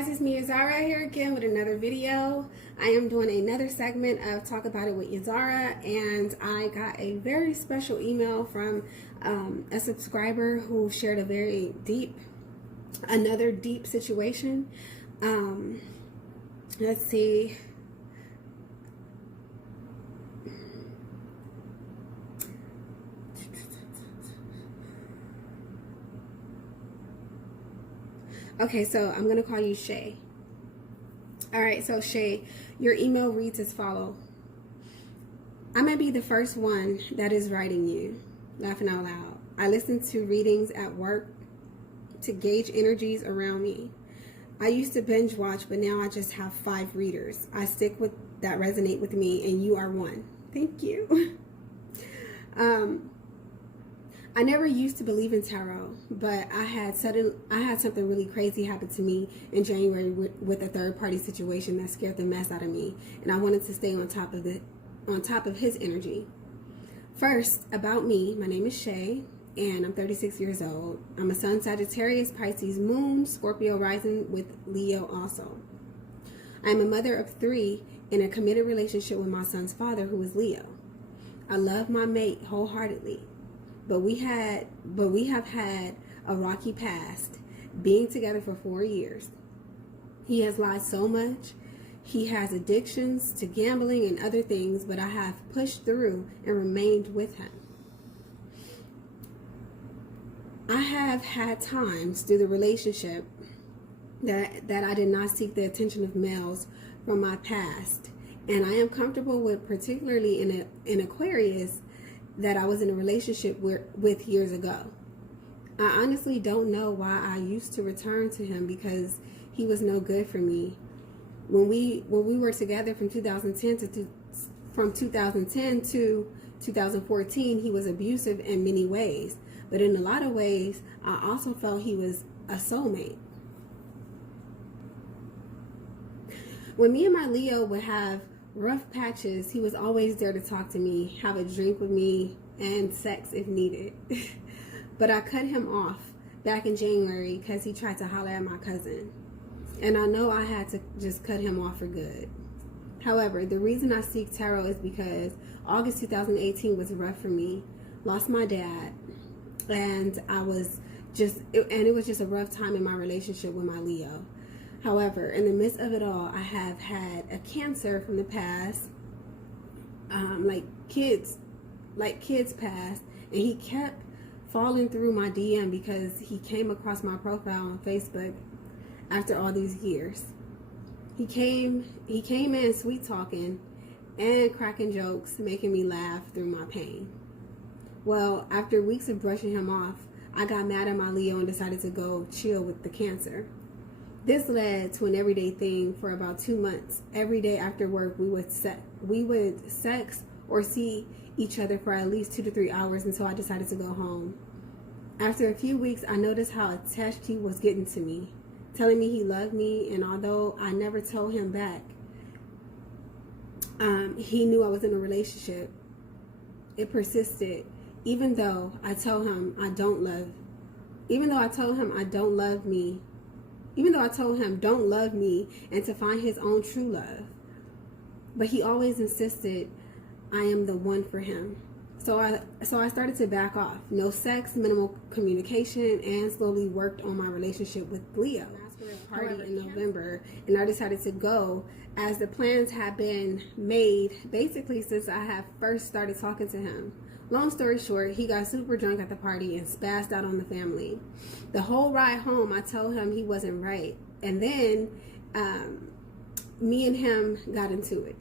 guys, it's me Yazara here again with another video. I am doing another segment of Talk About It with Yazara, and I got a very special email from a subscriber who shared a very another deep situation. Let's see. Okay, so I'm going to call you Shae. All right, so Shae, your email reads as follows. I may be the first one that is writing you, laughing out loud. I listen to readings at work to gauge energies around me. I used to binge watch, but now I just have 5 readers. I stick with that resonate with me, and you are one. Thank you. I never used to believe in tarot, but I had something really crazy happen to me in January with a third-party situation that scared the mess out of me, and I wanted to stay on top of his energy. First, about me, my name is Shae, and I'm 36 years old. I'm a Sun, Sagittarius, Pisces, Moon, Scorpio rising with Leo also. I am a mother of 3 in a committed relationship with my son's father, who is Leo. I love my mate wholeheartedly. But we have had a rocky past, being together for 4 years. He has lied so much. He has addictions to gambling and other things, but I have pushed through and remained with him. I have had times through the relationship that I did not seek the attention of males from my past, and I am comfortable with, particularly in Aquarius, that I was in a relationship with years ago. I honestly don't know why I used to return to him, because he was no good for me. When we were together from 2010 to 2014, he was abusive in many ways, but in a lot of ways, I also felt he was a soulmate. When me and my Leo would have rough patches, he was always there to talk to me, have a drink with me, and sex if needed. But I cut him off back in January because he tried to holler at my cousin. And I know I had to just cut him off for good. However, the reason I seek tarot is because August 2018 was rough for me. Lost my dad, and it was just a rough time in my relationship with my Leo. However, in the midst of it all, I have had a cancer from the past, like kids past, and he kept falling through my DM because he came across my profile on Facebook after all these years. He came in sweet talking and cracking jokes, making me laugh through my pain. Well, after weeks of brushing him off, I got mad at my Leo and decided to go chill with the cancer. This led to an everyday thing for about 2 months. Every day after work, we would sex or see each other for at least 2 to 3 hours until I decided to go home. After a few weeks, I noticed how attached he was getting to me, telling me he loved me, and although I never told him back, he knew I was in a relationship. It persisted, even though I told him don't love me and to find his own true love. But he always insisted I am the one for him. So I started to back off. No sex, minimal communication, and slowly worked on my relationship with Leo. I asked for a party in November, and I decided to go as the plans had been made basically since I had first started talking to him. Long story short, he got super drunk at the party and spazzed out on the family. The whole ride home, I told him he wasn't right. And then me and him got into it.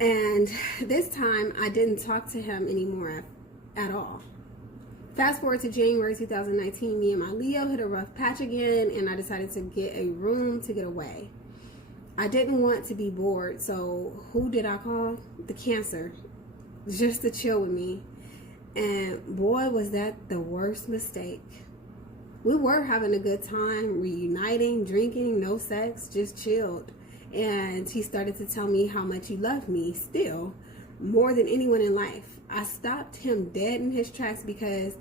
And this time, I didn't talk to him anymore at all. Fast forward to January 2019, me and my Leo hit a rough patch again, and I decided to get a room to get away. I didn't want to be bored, so who did I call? The cancer, just to chill with me. And boy, was that the worst mistake. We were having a good time, reuniting, drinking, no sex, just chilled. And he started to tell me how much he loved me still, more than anyone in life. I stopped him dead in his tracks because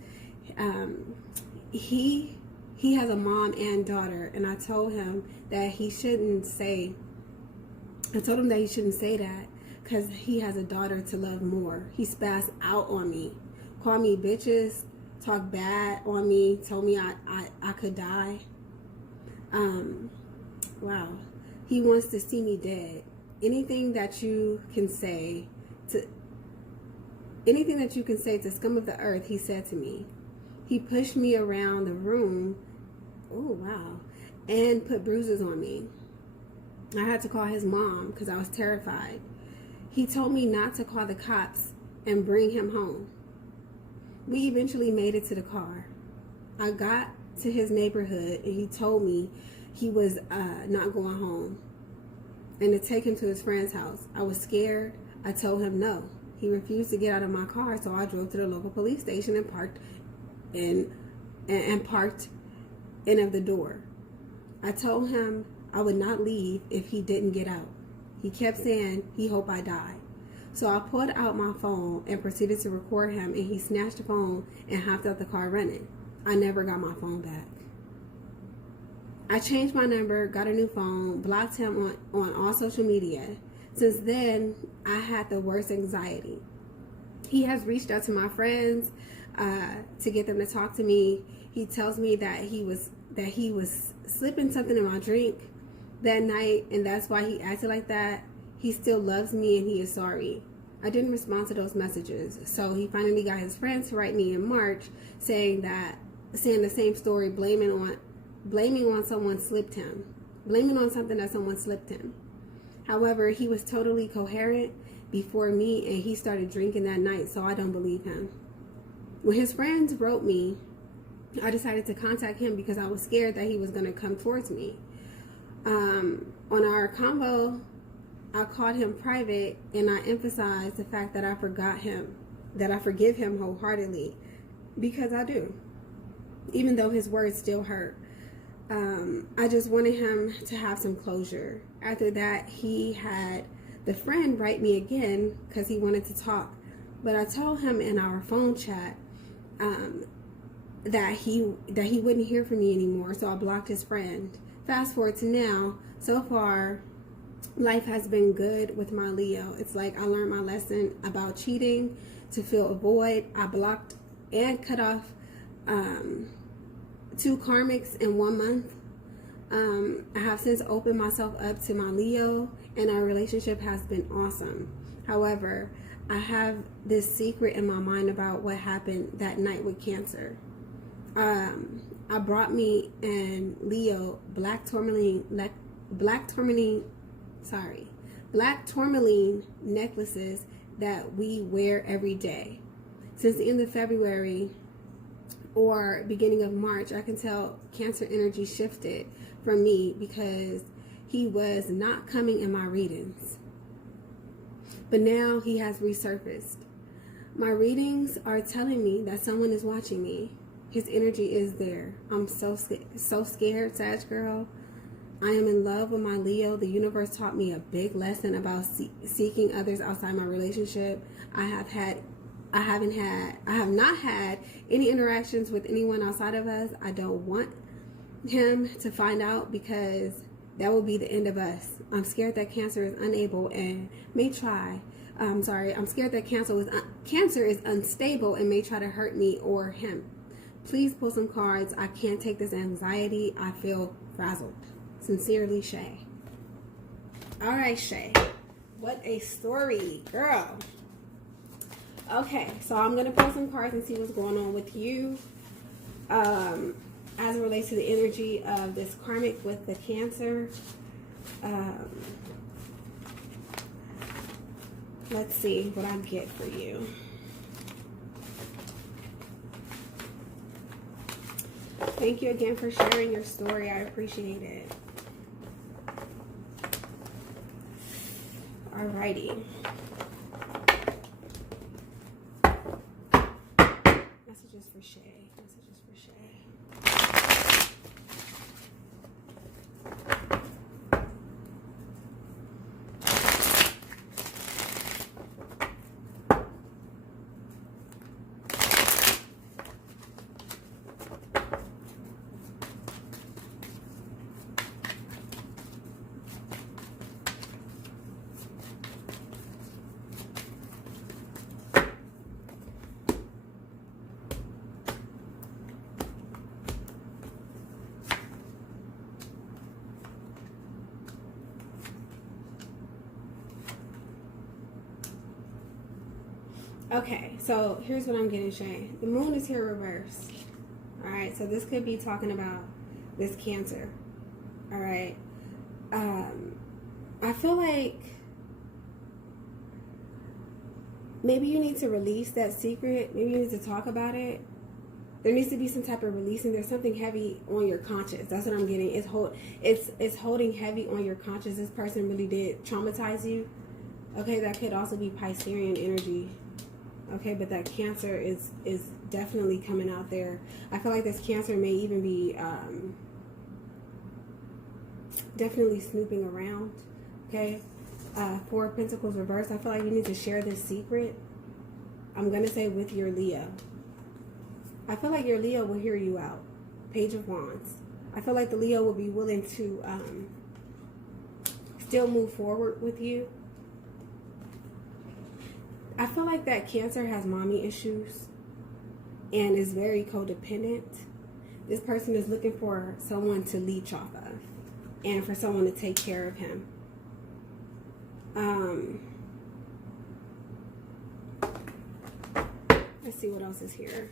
he he has a mom and daughter, and I told him that he shouldn't say that because he has a daughter to love more. He spazzed out on me, called me bitches, talked bad on me, told me I could die. Wow. He wants to see me dead. Anything that you can say to scum of the earth, he said to me. He pushed me around the room, oh wow, and put bruises on me. I had to call his mom because I was terrified. He told me not to call the cops and bring him home. We eventually made it to the car. I got to his neighborhood and he told me he was not going home and to take him to his friend's house. I was scared. I told him no. He refused to get out of my car, so I drove to the local police station and parked in of the door. I told him I would not leave if he didn't get out. He kept saying he hoped I died. So I pulled out my phone and proceeded to record him, and he snatched the phone and hopped out the car running. I never got my phone back. I changed my number, got a new phone, blocked him on all social media. Since then, I had the worst anxiety. He has reached out to my friends to get them to talk to me. He tells me that he was slipping something in my drink that night, and that's why he acted like that. He still loves me and he is sorry. I didn't respond to those messages, so he finally got his friends to write me in March saying the same story, blaming on something that someone slipped him. However, he was totally coherent before me, and he started drinking that night, so I don't believe him. When his friends wrote me, I decided to contact him because I was scared that he was going to come towards me. On our convo, I called him private, and I emphasized the fact that I forgive him wholeheartedly, because I do, even though his words still hurt. I just wanted him to have some closure. After that, he had the friend write me again because he wanted to talk. But I told him in our phone chat that he wouldn't hear from me anymore, so I blocked his friend. Fast forward to now, so far, life has been good with my Leo. It's like I learned my lesson about cheating to fill a void. I blocked and cut off 2 karmics in 1 month. I have since opened myself up to my Leo, and our relationship has been awesome. However, I have this secret in my mind about what happened that night with Cancer. I brought me and Leo black tourmaline necklaces that we wear every day. Since the end of February or beginning of March, I can tell Cancer energy shifted from me because he was not coming in my readings. But now he has resurfaced. My readings are telling me that someone is watching me. His energy is there. I'm so scared, Sag girl. I am in love with my Leo. The universe taught me a big lesson about seeking others outside my relationship. I have not had any interactions with anyone outside of us. I don't want him to find out because that will be the end of us. I'm scared that Cancer is unable and may try. I'm scared that Cancer is unstable and may try to hurt me or him. Please pull some cards. I can't take this anxiety. I feel frazzled. Sincerely, Shae. All right, Shae. What a story, girl. Okay, so I'm going to pull some cards and see what's going on with you as it relates to the energy of this karmic with the Cancer. Let's see what I get for you. Thank you again for sharing your story. I appreciate it. Alrighty. Messages for Shae. Messages for Shae. Okay, so here's what I'm getting, Shae. The moon is here reversed. All right, so this could be talking about this Cancer. All right. I feel like maybe you need to release that secret. Maybe you need to talk about it. There needs to be some type of releasing. There's something heavy on your conscience. That's what I'm getting. It's holding heavy on your conscience. This person really did traumatize you. Okay, that could also be Piscean energy. Okay, but that Cancer is definitely coming out there. I feel like this Cancer may even be definitely snooping around. Okay, Four of Pentacles reversed. I feel like you need to share this secret. I'm gonna say with your Leo. I feel like your Leo will hear you out. Page of Wands. I feel like the Leo will be willing to still move forward with you. I feel like that Cancer has mommy issues and is very codependent. This person is looking for someone to leech off of and for someone to take care of him. Let's see what else is here.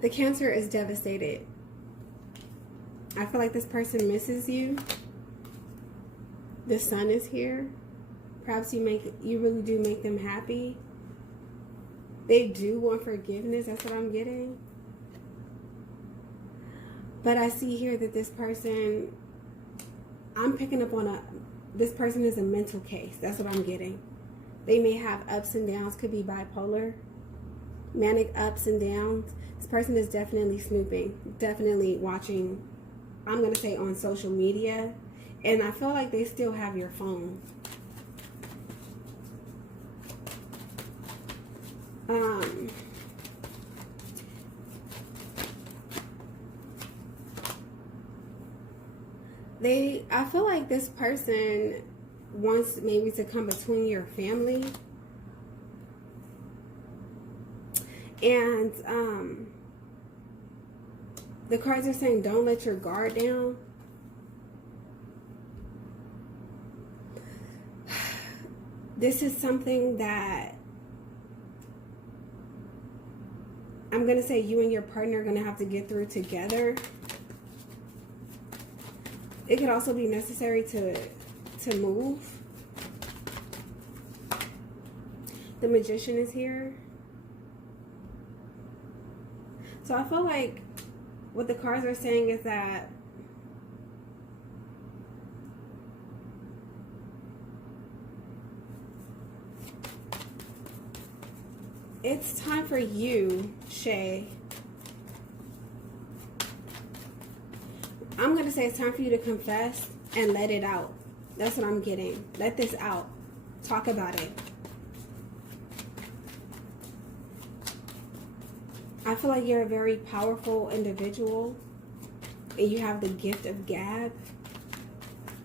The Cancer is devastated. I feel like this person misses you. The Sun is here. Perhaps you really do make them happy. They do want forgiveness. That's what I'm getting. But I see here that this person, I'm picking up on this person is a mental case. That's what I'm getting. They may have ups and downs. Could be bipolar. Manic ups and downs. This person is definitely snooping. Definitely watching, I'm going to say, on social media. And I feel like they still have your phone. I feel like this person wants maybe to come between your family. And the cards are saying don't let your guard down. This is something that I'm going to say you and your partner are going to have to get through together. It could also be necessary to move. The Magician is here. So I feel like what the cards are saying is that it's time for you, Shae. I'm going to say it's time for you to confess and let it out. That's what I'm getting. Let this out. Talk about it. I feel like you're a very powerful individual and you have the gift of gab.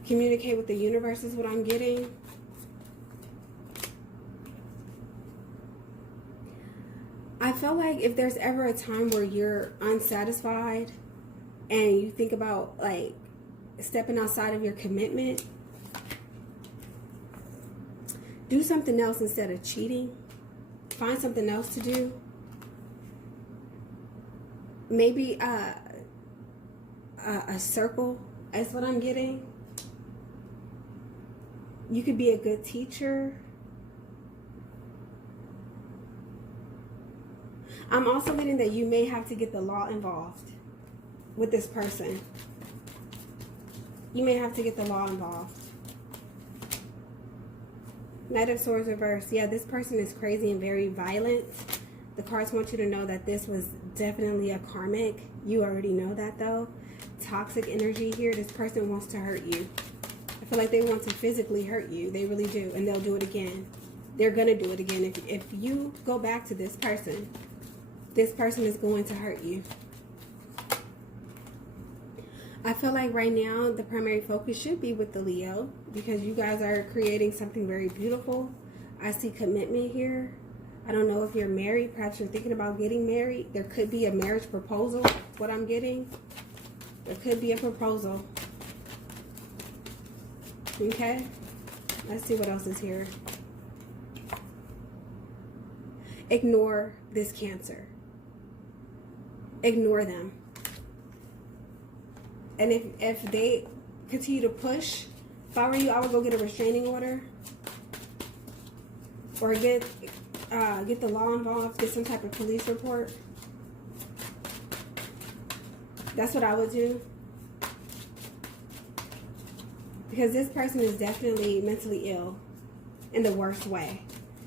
Communicate with the universe is what I'm getting. I feel like if there's ever a time where you're unsatisfied and you think about like stepping outside of your commitment, do something else instead of cheating. Find something else to do. Maybe a circle is what I'm getting. You could be a good teacher. I'm also getting that you may have to get the law involved with this person. You may have to get the law involved. Knight of Swords reversed. Yeah, this person is crazy and very violent. The cards want you to know that this was definitely a karmic. You already know that though. Toxic energy here. This person wants to hurt you. I feel like they want to physically hurt you. They really do. And they'll do it again. They're going to do it again. If you go back to this person is going to hurt you. I feel like right now the primary focus should be with the Leo because you guys are creating something very beautiful. I see commitment here. I don't know if you're married. Perhaps you're thinking about getting married. There could be a marriage proposal. That's what I'm getting. There could be a proposal. Okay. Let's see what else is here. Ignore this Cancer. Ignore them. And if they continue to push, if I were you, I would go get a restraining order. Or get the law involved, get some type of police report. That's what I would do. Because this person is definitely mentally ill in the worst way.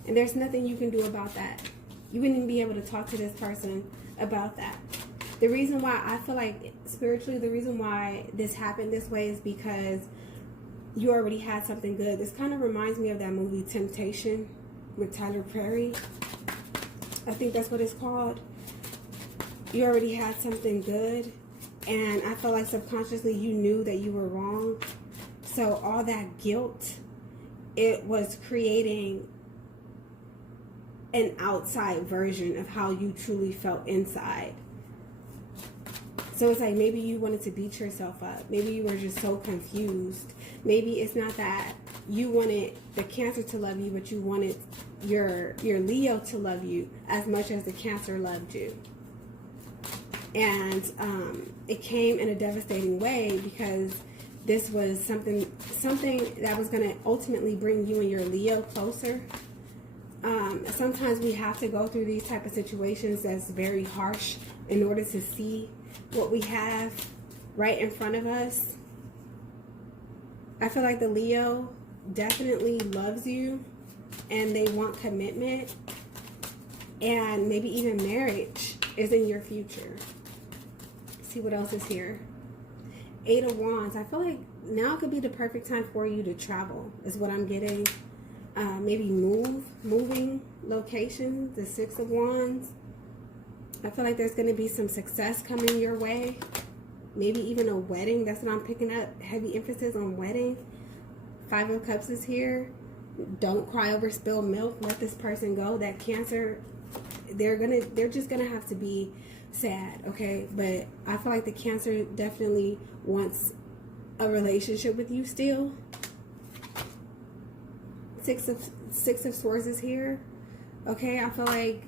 And there's nothing you can do about that. You wouldn't even be able to talk to this person about that. The reason why I feel like spiritually, the reason why this happened this way is because you already had something good. This kind of reminds me of that movie Temptation with Tyler Perry. I think that's what it's called. You already had something good, and I feel like subconsciously you knew that you were wrong. So all that guilt, it was creating an outside version of how you truly felt inside. So it's like maybe you wanted to beat yourself up. Maybe you were just so confused. Maybe it's not that you wanted the Cancer to love you, but you wanted your Leo to love you as much as the Cancer loved you. And it came in a devastating way because this was something that was going to ultimately bring you and your Leo closer. Sometimes we have to go through these type of situations that's very harsh in order to see what we have right in front of us. I feel like the Leo definitely loves you and they want commitment, and maybe even marriage is in your future. Let's see what else is here. 8 of Wands. I feel like now could be the perfect time for you to travel is what I'm getting. Maybe moving location. The 6 of Wands. I feel like there's going to be some success coming your way. Maybe even a wedding. That's what I'm picking up. Heavy emphasis on wedding. 5 of Cups is here. Don't cry over spilled milk. Let this person go. That Cancer, they're just gonna have to be sad, okay? But I feel like the Cancer definitely wants a relationship with you still. Six of Swords is here. Okay, I feel like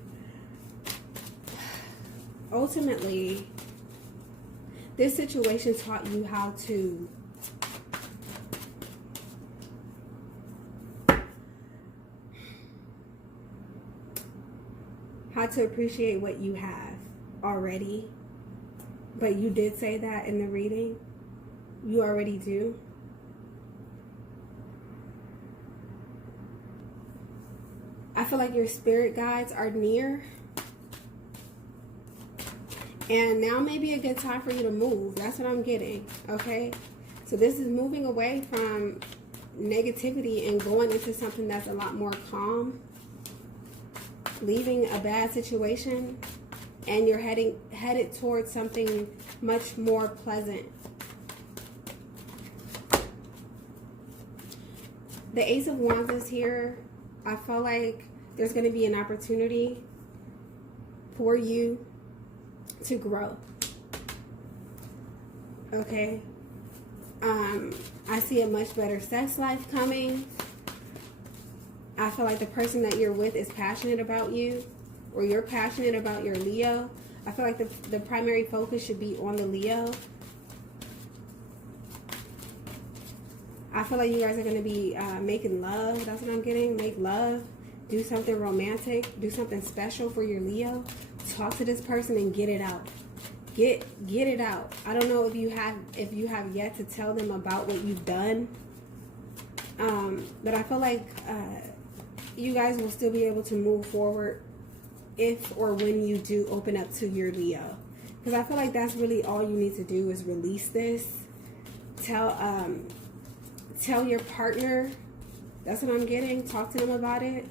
ultimately this situation taught you how to appreciate what you have already. But you did say that in the reading. You already do. I feel like your spirit guides are near. And now may be a good time for you to move. That's what I'm getting, okay? So this is moving away from negativity and going into something that's a lot more calm. Leaving a bad situation, and you're headed towards something much more pleasant. The Ace of Wands is here. I feel like there's going to be an opportunity for you to grow. Okay. I see a much better sex life coming. I feel like the person that you're with is passionate about you, or you're passionate about your Leo. I feel like the primary focus should be on the Leo. I feel like you guys are going to be making love. That's what I'm getting. Make love. Do something romantic. Do something special for your Leo. Talk to this person and get it out. Get it out. I don't know if you have yet to tell them about what you've done. But I feel like you guys will still be able to move forward if or when you do open up to your Leo. Because I feel like that's really all you need to do is release this. Tell your partner. That's what I'm getting. Talk to them about it.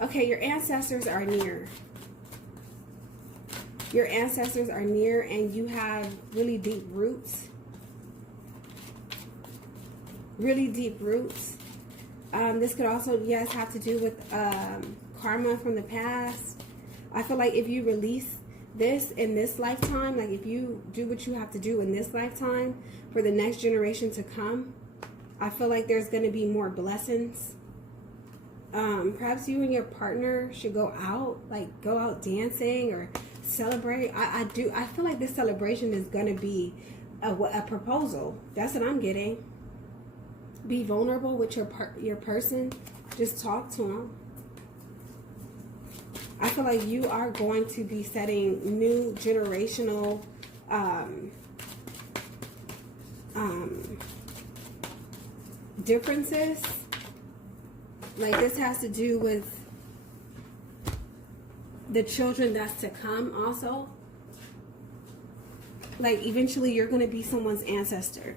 Okay, your ancestors are near. Your ancestors are near, and you have really deep roots. Really deep roots. This could also, yes, have to do with karma from the past. I feel like if you release this in this lifetime, like if you do what you have to do in this lifetime for the next generation to come, I feel like there's going to be more blessings. Perhaps you and your partner should go out, like go out dancing or celebrate. I feel like this celebration is going to be a proposal. That's what I'm getting. Be vulnerable with your person. Just talk to them. I feel like you are going to be setting new generational differences. Like this has to do with the children that's to come also. Like eventually you're going to be someone's ancestor.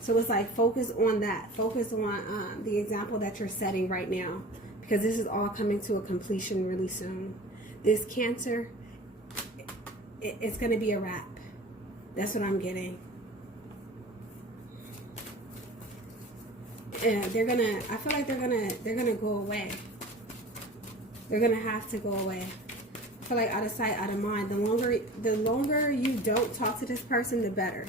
So it's like focus on that. Focus on the example that you're setting right now. Because this is all coming to a completion really soon. This Cancer, it's going to be a wrap. That's what I'm getting. And I feel like they're gonna go away. They're gonna have to go away. I feel like out of sight, out of mind. The longer you don't talk to this person, the better.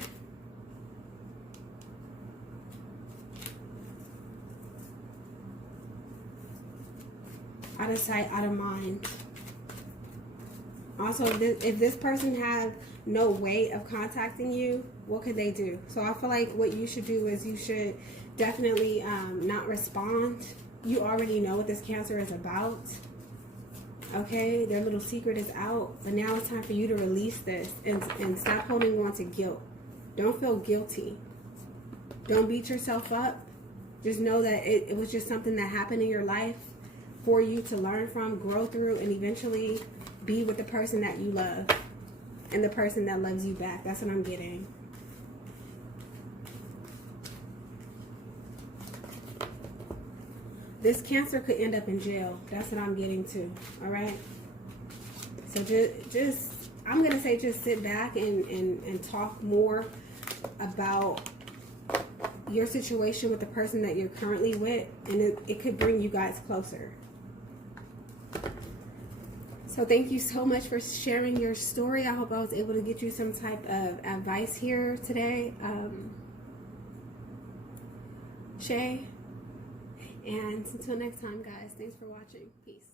Out of sight, out of mind. Also, if this person has no way of contacting you, what could they do? So I feel like what you should do is you should definitely not respond. You already know what this Cancer is about. Okay, their little secret is out. But now it's time for you to release this and stop holding on to guilt. Don't feel guilty. Don't beat yourself up. Just know that it was just something that happened in your life for you to learn from, grow through, and eventually be with the person that you love and the person that loves you back. That's what I'm getting. This Cancer could end up in jail. That's what I'm getting to. All right. So just I'm gonna say just sit back and talk more about your situation with the person that you're currently with, and it could bring you guys closer. So thank you so much for sharing your story. I hope I was able to get you some type of advice here today. Shae. And until next time, guys, thanks for watching. Peace.